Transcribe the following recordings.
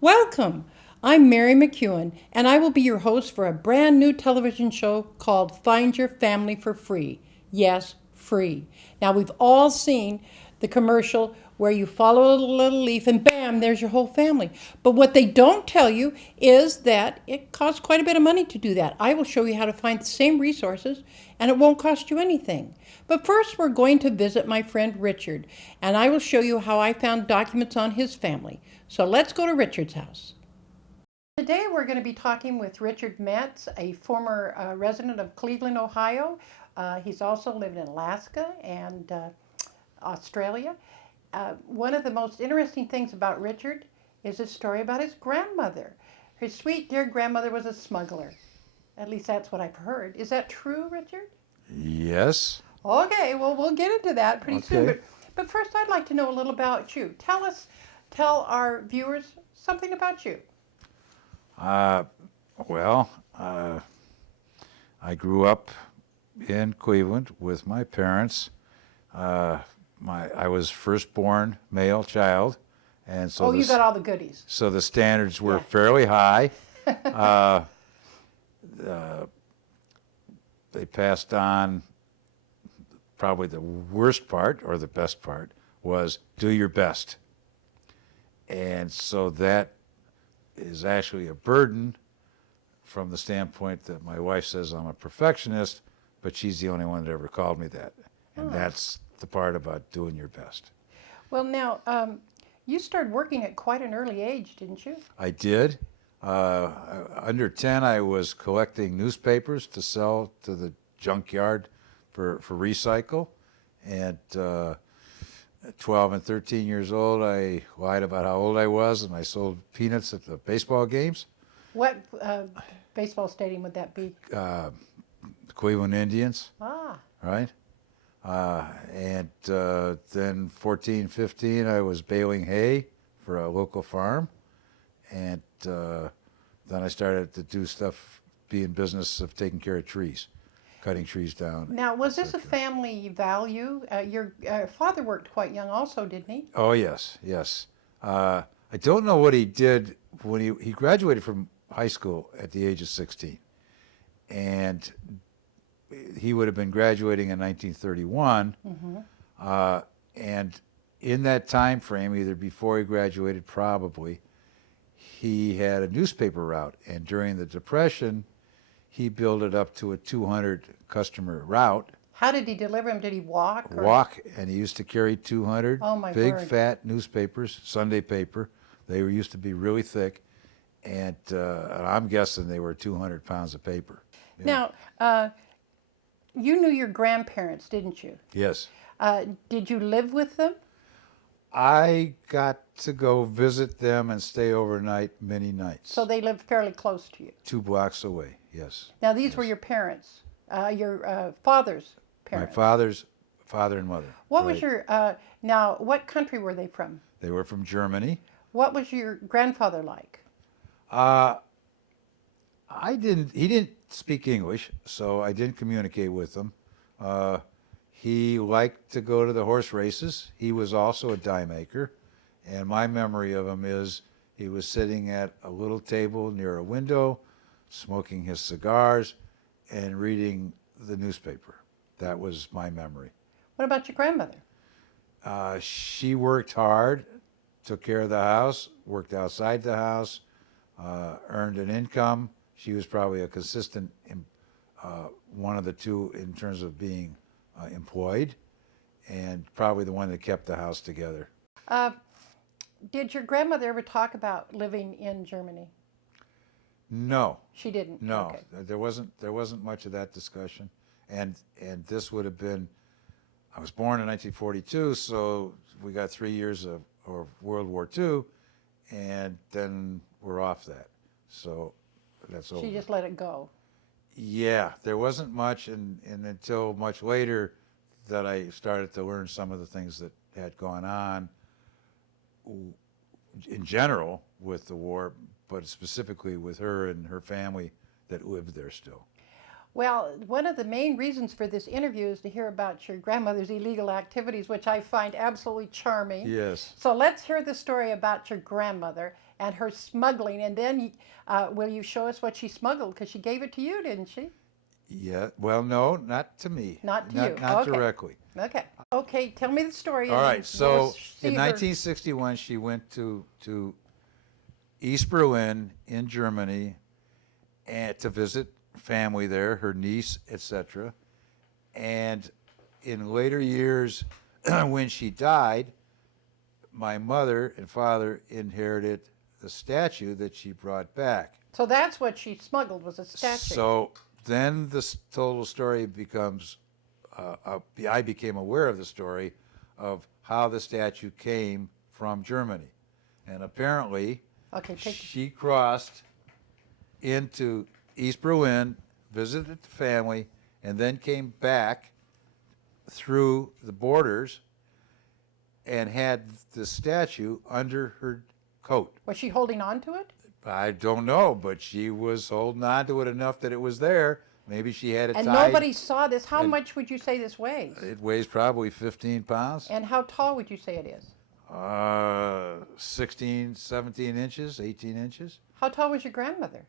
Welcome! I'm Mary McEwan, and I will be your host for a brand new television show called Find Your Family for Free. Yes, free. Now, we've all seen the commercial where you follow a little leaf and bam, there's your whole family. But what they don't tell you is that it costs quite a bit of money to do that. I will show you how to find the same resources, and it won't cost you anything. But first, we're going to visit my friend Richard, and I will show you how I found documents on his family. So let's go to Richard's house. Today we're going to be talking with Richard Metz, a former resident of Cleveland, Ohio. He's also lived in Alaska and Australia. One of the most interesting things about Richard is his story about his grandmother. His sweet, dear grandmother was a smuggler. At least that's what I've heard. Is that true, Richard? Yes. Okay, well, we'll get into that pretty soon. Okay. But first, I'd like to know a little about you. Tell our viewers something about you. Uh, well, I grew up in Cleveland with my parents. I was firstborn male child, and so You got all the goodies. so the standards were Yeah. fairly high. uh, they passed on. Probably the worst part, or the best part, was do your best. And so that is actually a burden from the standpoint that my wife says I'm a perfectionist, but she's the only one that ever called me that. And that's the part about doing your best. Well, now, you started working at quite an early age, didn't you? I did. Under 10, I was collecting newspapers to sell to the junkyard for recycle. And at 12 and 13 years old, I lied about how old I was, and I sold peanuts at the baseball games. What baseball stadium would that be? The Cleveland Indians, Ah, right? And then 14, 15, I was baling hay for a local farm. And then I started to do stuff, be in business of taking care of trees, cutting trees down. now, was this a family value? Your father worked quite young also, didn't he? Oh, yes, yes. I don't know what he did when he graduated from high school at the age of 16. And he would have been graduating in 1931. And in that time frame, either before he graduated, probably, he had a newspaper route. And during the Depression, he built it up to a 200 customer route. How did he deliver them? Did he walk? Or? Walk, and he used to carry 200 Oh, my big, word. fat newspapers, Sunday paper. They were used to be really thick, and I'm guessing they were 200 pounds of paper. Yeah. Now, you knew your grandparents, didn't you? Yes. Did you live with them? I got to go visit them and stay overnight many nights. So they lived fairly close to you. 2 blocks away, yes. Now, these were your parents, your father's parents. My father's father and mother. What was right. your, now, what country were they from? They were from Germany. What was your grandfather like? He didn't speak English, so I didn't communicate with him. He liked to go to the horse races. He was also a die maker. And my memory of him is he was sitting at a little table near a window, smoking his cigars and reading the newspaper. That was my memory. What about your grandmother? She worked hard, took care of the house, worked outside the house, earned an income. She was probably a consistent one of the two in terms of being employed, and probably the one that kept the house together. Did your grandmother ever talk about living in Germany? No, She didn't. no, Okay. there wasn't much of that discussion, and this would have been. I was born in 1942, so we got 3 years of World War II, and then we're off that. So that's over. She just let it go. Yeah, there wasn't much, and until much later that I started to learn some of the things that had gone on in general with the war, but specifically with her and her family that lived there still. Well, one of the main reasons for this interview is to hear about your grandmother's illegal activities, which I find absolutely charming. Yes. So let's hear the story about your grandmother and her smuggling. And then, will you show us what she smuggled? Because she gave it to you, didn't she? Yeah. Well, no, not to me. Not to you. Not Okay. directly. Okay. Okay. Tell me the story. All and right. then So we'll see in her- 1961, she went to East Berlin in Germany and to visit family there, her niece, etc. And in later years, when she died, my mother and father inherited the statue that she brought back. So that's what she smuggled, was a statue. So then the total story becomes, I became aware of the story of how the statue came from Germany. And apparently, Okay, she crossed into East Berlin, visited the family, and then came back through the borders and had the statue under her coat. Was she holding on to it? I don't know, but she was holding on to it enough that it was there. Maybe she had it And tied. nobody saw this. How and- much would you say this weighs? It weighs probably 15 pounds. And how tall would you say it is? 16, 17 inches, 18 inches. How tall was your grandmother?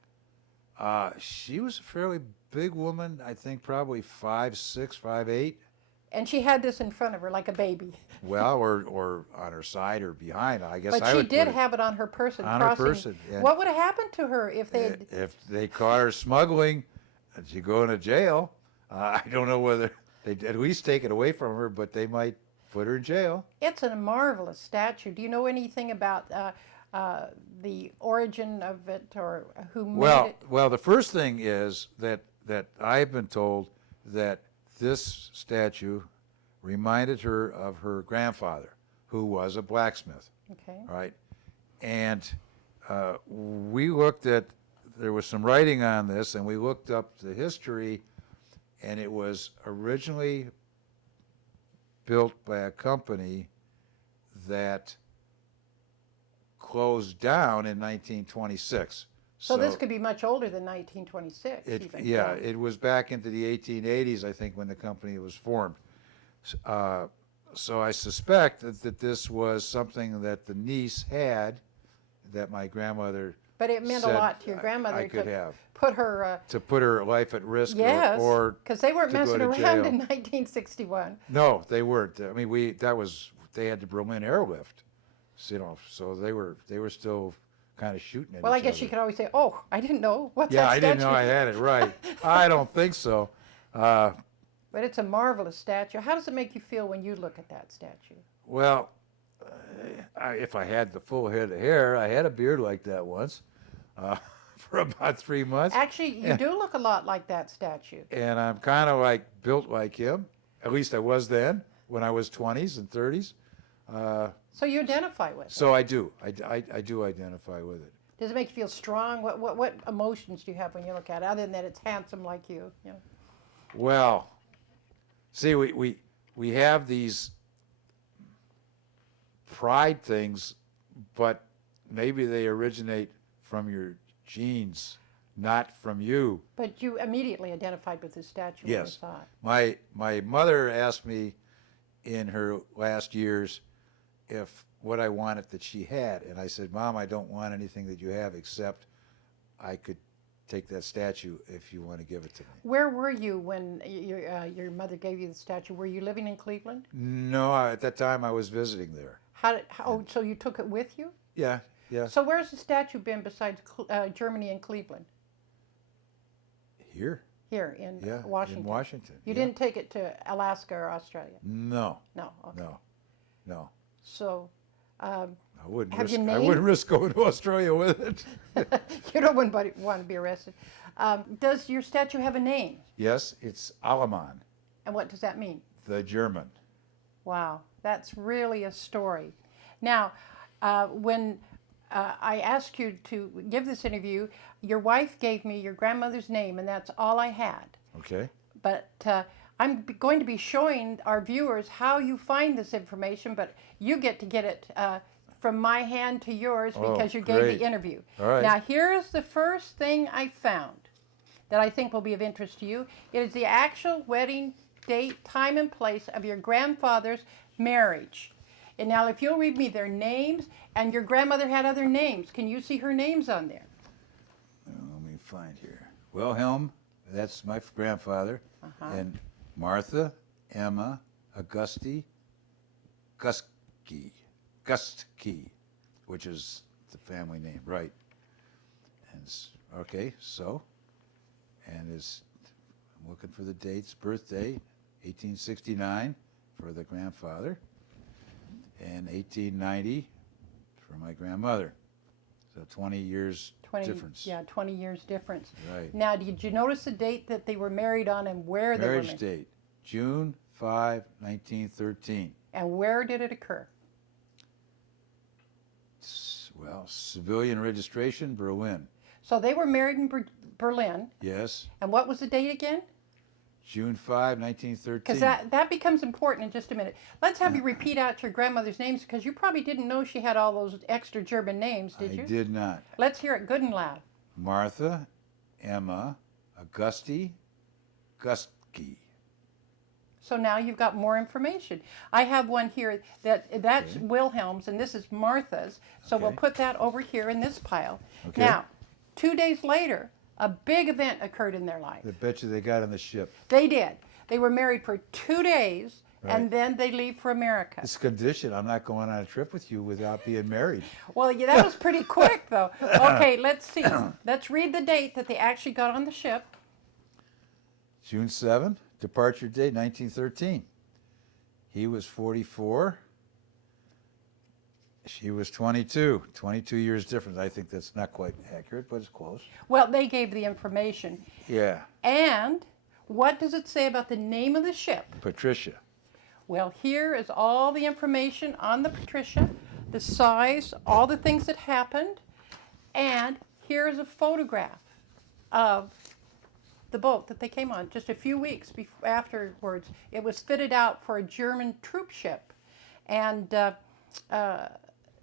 She was a fairly big woman. I think probably 5'6", 5'8". And she had this in front of her like a baby. Well, or on her side or behind. I guess But I she would did put it have it on her person. on her crossing. person. Yeah. What would have happened to her if they had... If they caught her smuggling, and she go into jail. I don't know whether they'd at least take it away from her, but they might put her in jail. It's a marvelous statue. Do you know anything about the origin of it or who made it? Well, the first thing is that I've been told that this statue reminded her of her grandfather, who was a blacksmith. Okay. All right, and we looked at. There was some writing on this, and we looked up the history, and it was originally built by a company that closed down in 1926. So this could be much older than 1926. even. Yeah, it was back into the 1880s, I think, when the company was formed. So I suspect that this was something that the niece had, that my grandmother. But it meant a said lot to your grandmother I could to have put her... to put her life at risk, yes, or because they weren't to go messing to around jail. in 1961. No, they weren't. I mean, they had the Berlin airlift, so they were still kind of shooting at Well, I each guess other. you could always say, oh, I didn't know. What's Yeah, that I didn't know I statue?" had it right. I don't think so. But it's a marvelous statue. How does it make you feel when you look at that statue? Well, if I had the full head of hair, I had a beard like that once for about 3 months. Actually, you do look a lot like that statue. And I'm kind of like built like him. At least I was then, when I was 20s and 30s. So you identify with it. So I do. I do identify with it. Does it make you feel strong? What emotions do you have when you look at it, other than that it's handsome like you? You know? Well, see, we have these pride things, but maybe they originate from your genes, not from you. But you immediately identified with the statue when you Yes. saw it. My mother asked me in her last years if what I wanted that she had, and I said, Mom, I don't want anything that you have except I could take that statue if you want to give it to me. Where were you when your mother gave you the statue? Were you living in Cleveland? No, at that time I was visiting there. So you took it with you? Yeah, yeah. So where's the statue been besides Germany and Cleveland? Here? Here in Yeah, Washington. in Washington. You yeah. didn't take it to Alaska or Australia? No, No. Okay. no. So I wouldn't Have you risk. I named- wouldn't risk going to Australia with it. you don't want to be arrested. Does your statue have a name? Yes, it's Alemann, And what does that mean? the German. Wow, that's really a story. Now, when I asked you to give this interview, your wife gave me your grandmother's name, and that's all I had. Okay. But I'm going to be showing our viewers how you find this information, but you get it from my hand to yours because you gave great. the interview. All right. Now, here's the first thing I found that I think will be of interest to you. It is the actual wedding date, time, and place of your grandfather's marriage. And now if you'll read me their names, and your grandmother had other names. Can you see her names on there? Let me find here. Wilhelm, that's my grandfather, Uh-huh. and Martha, Emma, Auguste, Gustke, which is the family name, right? And okay, so, and I'm looking for the dates. Birthday, 1869 for the grandfather, and 1890 for my grandmother. So 20 years 20, difference. Yeah, 20 years difference. Right. Now, did you notice the date that they were married on and where they were Marriage married? date, June 5, 1913. And where did it occur? Well, civilian registration, Berlin. So they were married in Berlin. Yes, And what was the date again? June 5, 1913. Because that becomes important in just a minute. Let's have you repeat out your grandmother's names, because you probably didn't know she had all those extra German names, did you? I did not. Let's hear it good and loud. Martha, Emma, Auguste, Gustke. So now you've got more information. I have one here that's Okay. Wilhelm's, and this is Martha's. So we'll Okay. put that over here in this pile. Okay. Now, 2 days later, a big event occurred in their life. I bet you they got on the ship. They did. They were married for 2 days, Right. and then they leave for America. It's condition. I'm not going on a trip with you without being married. Well, yeah, that was pretty quick, though. Okay, let's see. Let's read the date that they actually got on the ship. June 7, departure date, 1913. He was 44. She was 22. 22 years difference. I think that's not quite accurate, but it's close. Well, they gave the information. Yeah. And what does it say about the name of the ship? Patricia. Well, here is all the information on the Patricia, the size, all the things that happened, and here is a photograph of the boat that they came on just a few weeks afterwards. It was fitted out for a German troop ship, and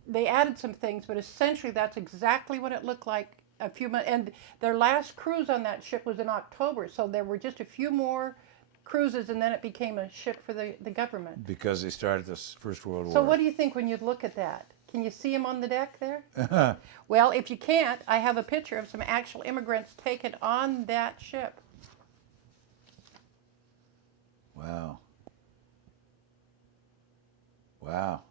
they added some things, but essentially that's exactly what it looked like a few months. And their last cruise on that ship was in October, so there were just a few more cruises, and then it became a ship for the government. Because they started this First World War. So what do you think when you look at that? Can you see them on the deck there? Well, if you can't, I have a picture of some actual immigrants taken on that ship. Wow. Wow.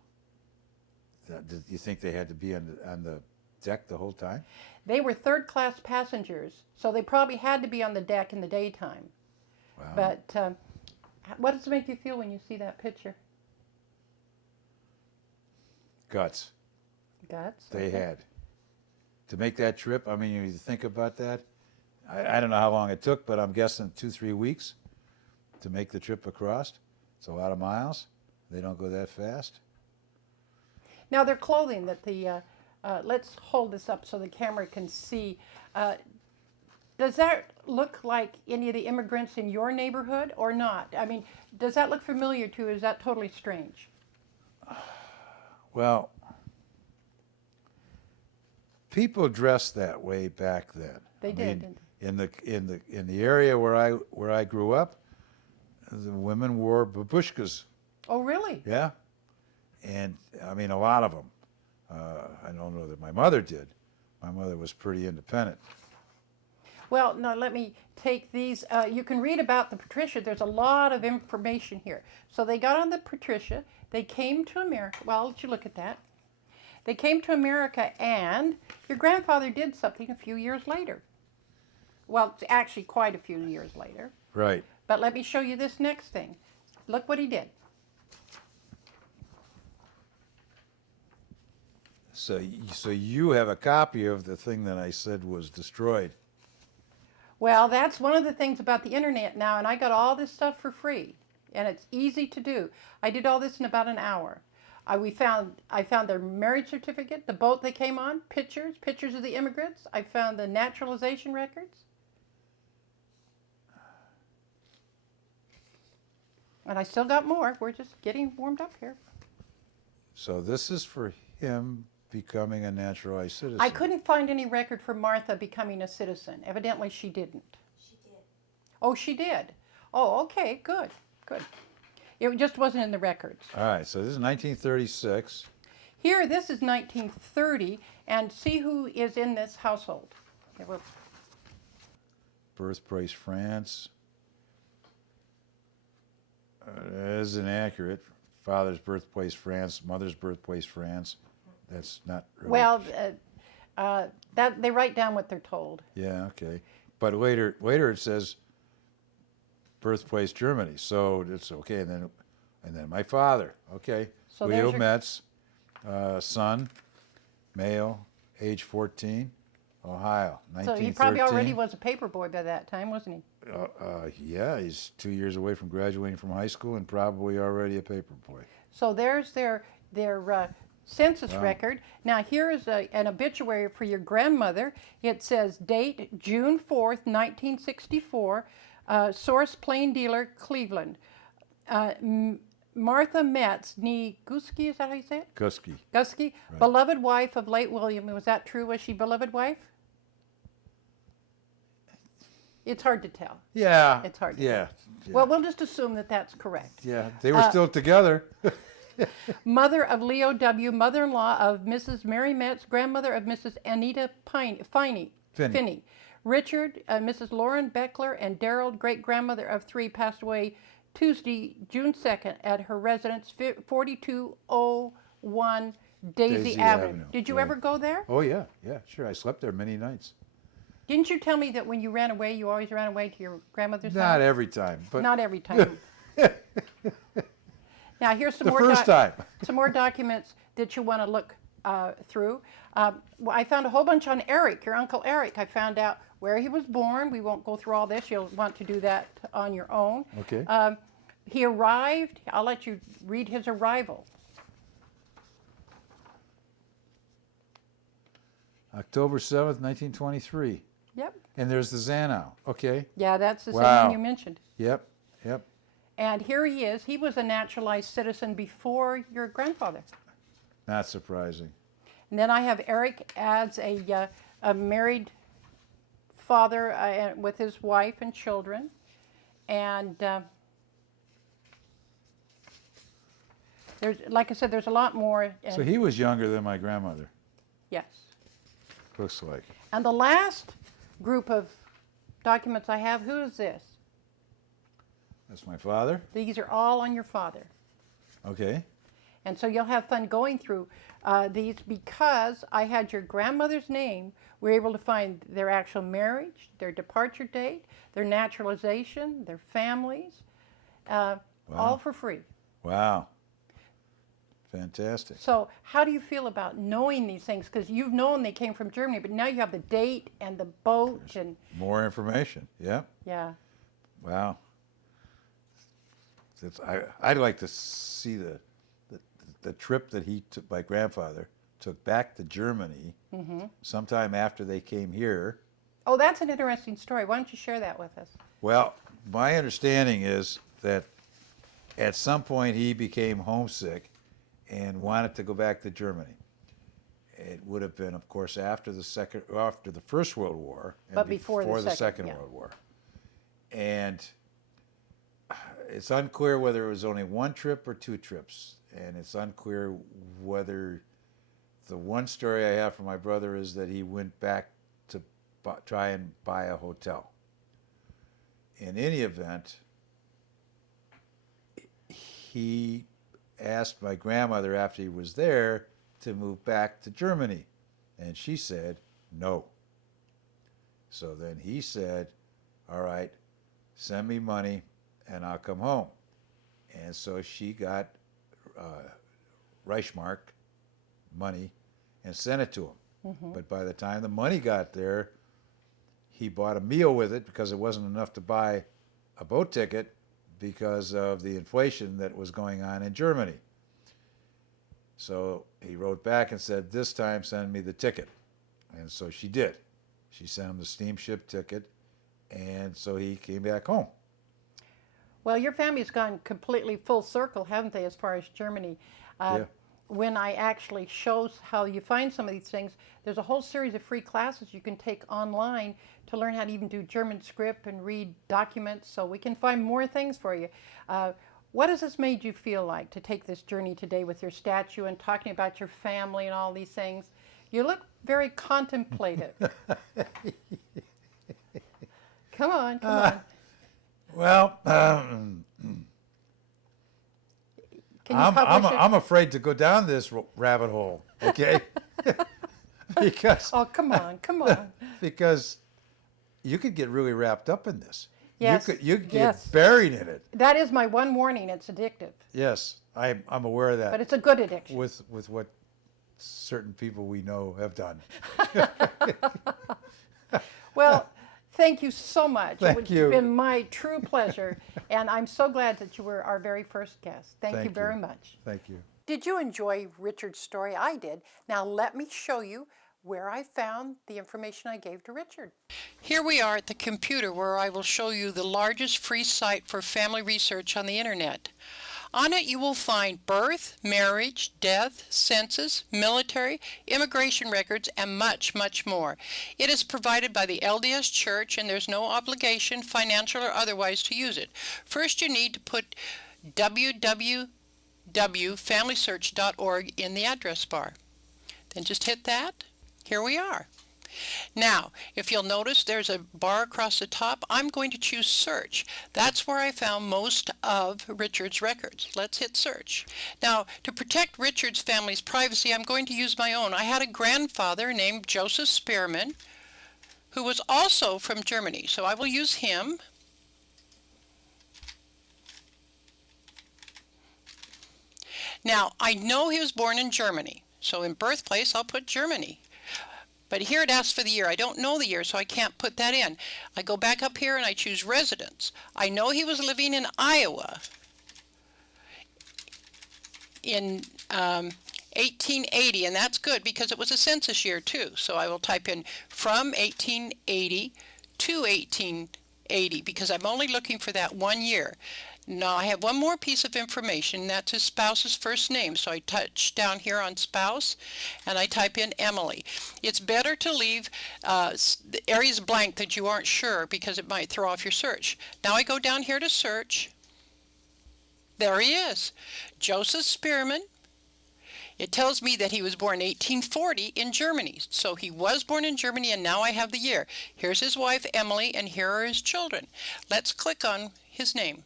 Do you think they had to be on the deck the whole time? They were third-class passengers, so they probably had to be on the deck in the daytime. Wow. But what does it make you feel when you see that picture? Guts. Guts? They Okay. had. To make that trip, I mean, you think about that. I don't know how long it took, but I'm guessing 2-3 weeks to make the trip across. It's a lot of miles. They don't go that fast. Now, their clothing that let's hold this up so the camera can see. Does that look like any of the immigrants in your neighborhood or not? I mean, does that look familiar to you? Is that totally strange? Well, people dressed that way back then. They I did, mean, didn't in the area where I grew up, the women wore babushkas. Oh, really? Yeah, and I mean a lot of them. I don't know that my mother did. My mother was pretty independent. Well, now let me take these. You can read about the Patricia. There's a lot of information here. So they got on the Patricia. They came to America. Well, I'll let you look at that. They came to America, and your grandfather did something a few years later. Well, actually quite a few years later. Right. But let me show you this next thing. Look what he did. So you have a copy of the thing that I said was destroyed. Well, that's one of the things about the internet now, and I got all this stuff for free, and it's easy to do. I did all this in about an hour. I found their marriage certificate, the boat they came on, pictures of the immigrants. I found the naturalization records. And I still got more. We're just getting warmed up here. So this is for him becoming a naturalized citizen. I couldn't find any record for Martha becoming a citizen. Evidently she didn't. She did. Oh, she did. Oh, okay, good, good. It just wasn't in the records. All right, so this is 1936. Here, this is 1930, and see who is in this household. Okay, well, Birthplace, France. That is inaccurate. Father's birthplace, France. Mother's birthplace, France. That's not really... well, that they write down what they're told. Yeah, okay. But later it says birthplace, Germany. So it's okay. And then my father. Okay. So Leo there's your- Metz, son, male, age 14, Ohio, 1913. So he probably already was a paper boy by that time, wasn't he? Yeah, he's 2 years away from graduating from high school and probably already a paper boy. So there's their census record. Now here is an obituary for your grandmother. It says date June 4th, 1964, source plain dealer, Cleveland. Martha Metz, nee Guski, is that how you say it? Gusky. Gusky, Right. beloved wife of late William. Was that true? Was she beloved wife? It's hard to tell. Yeah. It's hard to yeah. Well, we'll just assume that that's correct. Yeah, they were still together. Mother of Leo W., mother-in-law of Mrs. Mary Metz, grandmother of Mrs. Anita Finney. Richard, Mrs. Lauren Beckler, and Daryl, great-grandmother of 3, passed away Tuesday, June 2nd, at her residence, 4201 Daisy Avenue. Did you right. ever go there? Oh, yeah, sure. I slept there many nights. Didn't you tell me that when you ran away, you always ran away to your grandmother's house? Not every time, but Not every time. Now, here's some the more first time. some more documents that you want to look through. Well, I found a whole bunch on Eric, your Uncle Eric. I found out where he was born. We won't go through all this. You'll want to do that on your own. Okay. He arrived. I'll let you read his arrival. October 7th, 1923. Yep. And there's the Zanow. Okay. Yeah, that's the same Wow. one you mentioned. Yep. And here he is. He was a naturalized citizen before your grandfather. Not surprising. And then I have Eric as a married father with his wife and children. And there's, like I said, there's a lot more. So he was younger than my grandmother, Yes. looks like. And the last group of documents I have, who is this? That's my father. These are all on your father. Okay. And so you'll have fun going through these because I had your grandmother's name. We were able to find their actual marriage, their departure date, their naturalization, their families, all for free. Wow. Fantastic. So how do you feel about knowing these things? Because you've known they came from Germany, but now you have the date and the boat and More information. Yep. yeah. Wow. I'd like to see the trip that he took, my grandfather took back to Germany sometime after they came here. Oh, that's an interesting story. Why don't you share that with us? Well, my understanding is that at some point he became homesick and wanted to go back to Germany. It would have been, of course, after the First World War, and But before the Second yeah. World War. And it's unclear whether it was only one trip or two trips, and it's unclear whether the one story I have from my brother is that he went back to try and buy a hotel. In any event, he asked my grandmother after he was there to move back to Germany, and she said no. So then he said, all right, send me money and I'll come home. And so she got Reichsmark money and sent it to him. But by the time the money got there, he bought a meal with it because it wasn't enough to buy a boat ticket because of the inflation that was going on in Germany. So he wrote back and said, this time send me the ticket. And so she did. She sent him the steamship ticket, and so he came back home. Well, your family's gone completely full circle, haven't they, as far as Germany? Yeah. When I actually show how you find some of these things, there's a whole series of free classes you can take online to learn how to even do German script and read documents, so we can find more things for you. What has this made you feel like to take this journey today with your statue and talking about your family and all these things? You look very contemplative. Come on, come on. Well, Can you publish it? I'm afraid to go down this rabbit hole, okay? Because Oh, come on, come on. because you could get really wrapped up in this. Yes, You could get yes. buried in it. That is my one warning. It's addictive, Yes, I'm aware of that. but it's a good addiction. With what certain people we know have done. Well, thank you so much. Thank It's you. been my true pleasure, and I'm so glad that you were our very first guest. Thank you Thank very you. much. Thank you. Did you enjoy Richard's story? I did. Now let me show you where I found the information I gave to Richard. Here we are at the computer where I will show you the largest free site for family research on the internet. On it you will find birth, marriage, death, census, military, immigration records, and much, much more. It is provided by the LDS Church and there's no obligation, financial or otherwise, to use it. First you need to put www.familysearch.org in the address bar. Then just hit that. Here we are. Now, if you'll notice there's a bar across the top, I'm going to choose search. That's where I found most of Richard's records. Let's hit search. Now, to protect Richard's family's privacy, I'm going to use my own. I had a grandfather named Joseph Spearman who was also from Germany, so I will use him. Now, I know he was born in Germany, so in birthplace I'll put Germany. But here it asks for the year. I don't know the year, so I can't put that in. I go back up here and I choose residence. I know he was living in Iowa in 1880, and that's good because it was a census year too. So I will type in from 1880 to 1880 because I'm only looking for that 1 year. Now I have one more piece of information, that's his spouse's first name. So I touch down here on spouse and I type in Emily. It's better to leave the areas blank that you aren't sure because it might throw off your search. Now I go down here to search. There he is, Joseph Spearman. It tells me that he was born 1840 in Germany. So he was born in Germany and now I have the year. Here's his wife Emily and here are his children. Let's click on his name.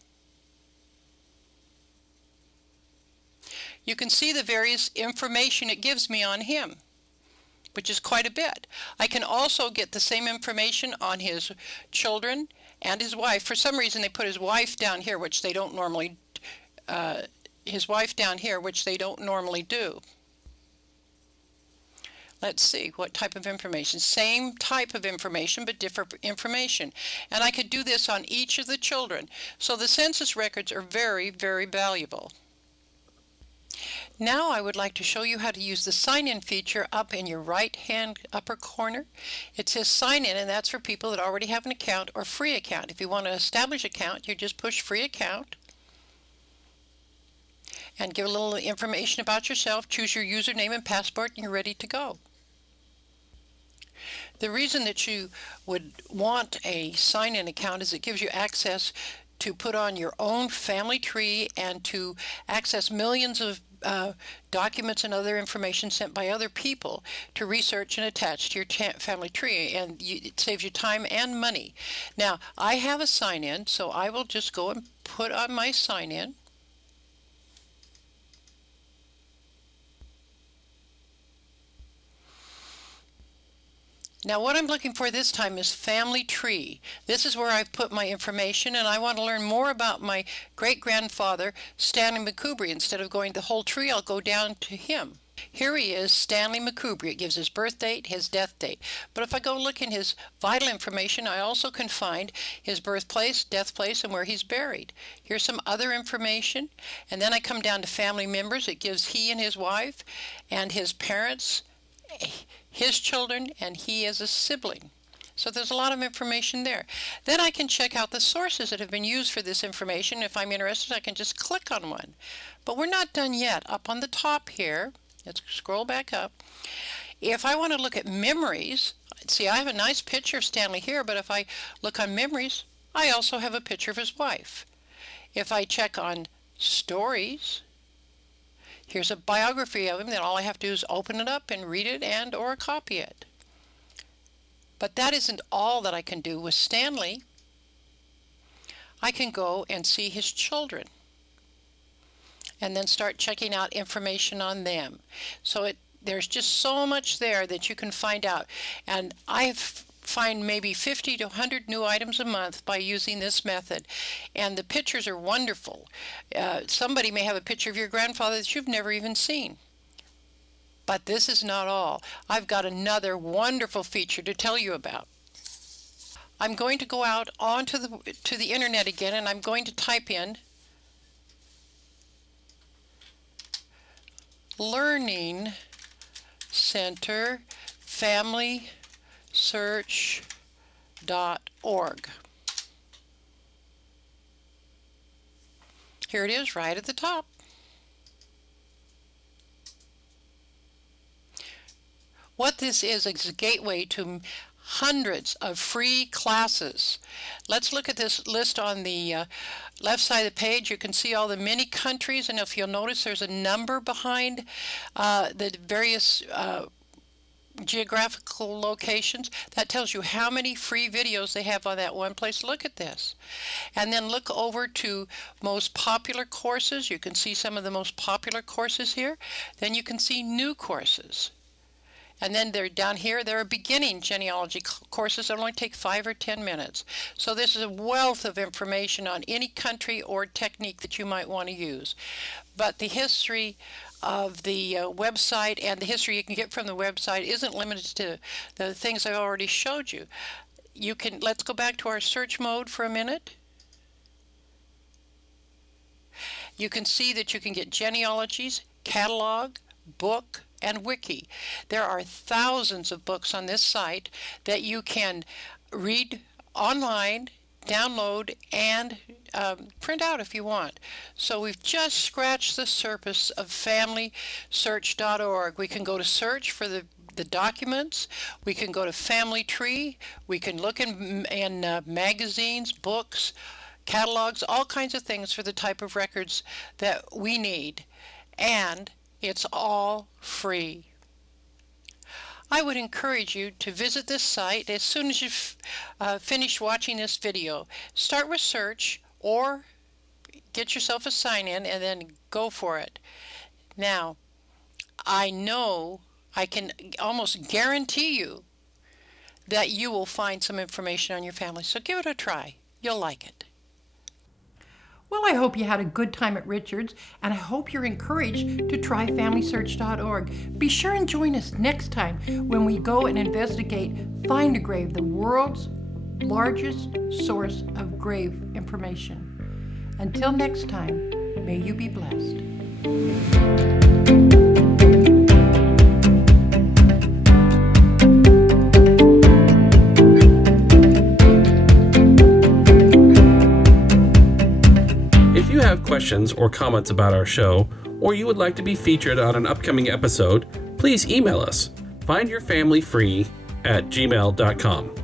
You can see the various information it gives me on him, which is quite a bit. I can also get the same information on his children and his wife. For some reason they put his wife down here, which they don't normally do. Let's see, what type of information? Same type of information, but different information. And I could do this on each of the children. So the census records are very, very valuable. Now I would like to show you how to use the sign-in feature up in your right-hand upper corner. It says sign in, and that's for people that already have an account or free account. If you want to establish an account, you just push free account and give a little information about yourself, choose your username and password, and you're ready to go. The reason that you would want a sign-in account is it gives you access to put on your own family tree and to access millions of documents and other information sent by other people to research and attach to your family tree, and it saves you time and money. Now, I have a sign-in, so I will just go and put on my sign-in. Now what I'm looking for this time is family tree. This is where I've put my information, and I want to learn more about my great-grandfather, Stanley McCubry. Instead of going to the whole tree, I'll go down to him. Here he is, Stanley McCubry. It gives his birth date, his death date. But if I go look in his vital information, I also can find his birthplace, death place, and where he's buried. Here's some other information. And then I come down to family members. It gives he and his wife and his parents, his children, and he as a sibling. So there's a lot of information there. Then I can check out the sources that have been used for this information. If I'm interested, I can just click on one. But we're not done yet. Up on the top here, let's scroll back up. If I want to look at memories, see, I have a nice picture of Stanley here, but if I look on memories, I also have a picture of his wife. If I check on stories. Here's a biography of him that all I have to do is open it up and read it and or copy it. But that isn't all that I can do with Stanley. I can go and see his children and then start checking out information on them. So there's just so much there that you can find out. And I find maybe 50 to 100 new items a month by using this method. And the pictures are wonderful. Somebody may have a picture of your grandfather that you've never even seen. But this is not all. I've got another wonderful feature to tell you about. I'm going to go out onto the internet again, and I'm going to type in Learning Center Family Search.org. Here it is right at the top. What this is a gateway to hundreds of free classes. Let's look at this list on the left side of the page. You can see all the many countries, and if you'll notice there's a number behind the various geographical locations. That tells you how many free videos they have on that one place. Look at this. And then look over to most popular courses. You can see some of the most popular courses here. Then you can see new courses. And then they're down here, there are beginning genealogy courses that only take 5 or 10 minutes. So this is a wealth of information on any country or technique that you might want to use. But the history of the website and the history you can get from the website isn't limited to the things I've already showed you. Let's go back to our search mode for a minute. You can see that you can get genealogies, catalog, book, and wiki. There are thousands of books on this site that you can read online, download, and print out if you want. So we've just scratched the surface of FamilySearch.org. We can go to search for the documents. We can go to Family Tree. We can look in magazines, books, catalogs, all kinds of things for the type of records that we need. And it's all free. I would encourage you to visit this site as soon as you've finished watching this video. Start with search or get yourself a sign-in and then go for it. Now, I know I can almost guarantee you that you will find some information on your family. So give it a try. You'll like it. Well, I hope you had a good time at Richard's, and I hope you're encouraged to try FamilySearch.org. Be sure and join us next time when we go and investigate Find a Grave, the world's largest source of grave information. Until next time, may you be blessed. If you have questions or comments about our show, or you would like to be featured on an upcoming episode, please email us, findyourfamilyfree@gmail.com.